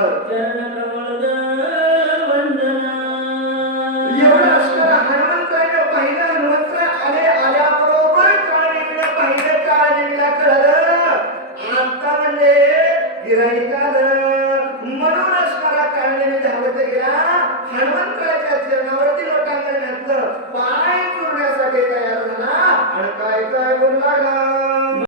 चरण कमळ वंदना. एवढं असताना हनुमंताने पाहिलं. हनुमंत आल्याबरोबर काळजीला पाहिलं. काळजीला कळलं आता म्हणजे गिराईक आलं. म्हणून असणारा काळजीने धावत गेला. हनुमंताच्या चरणावर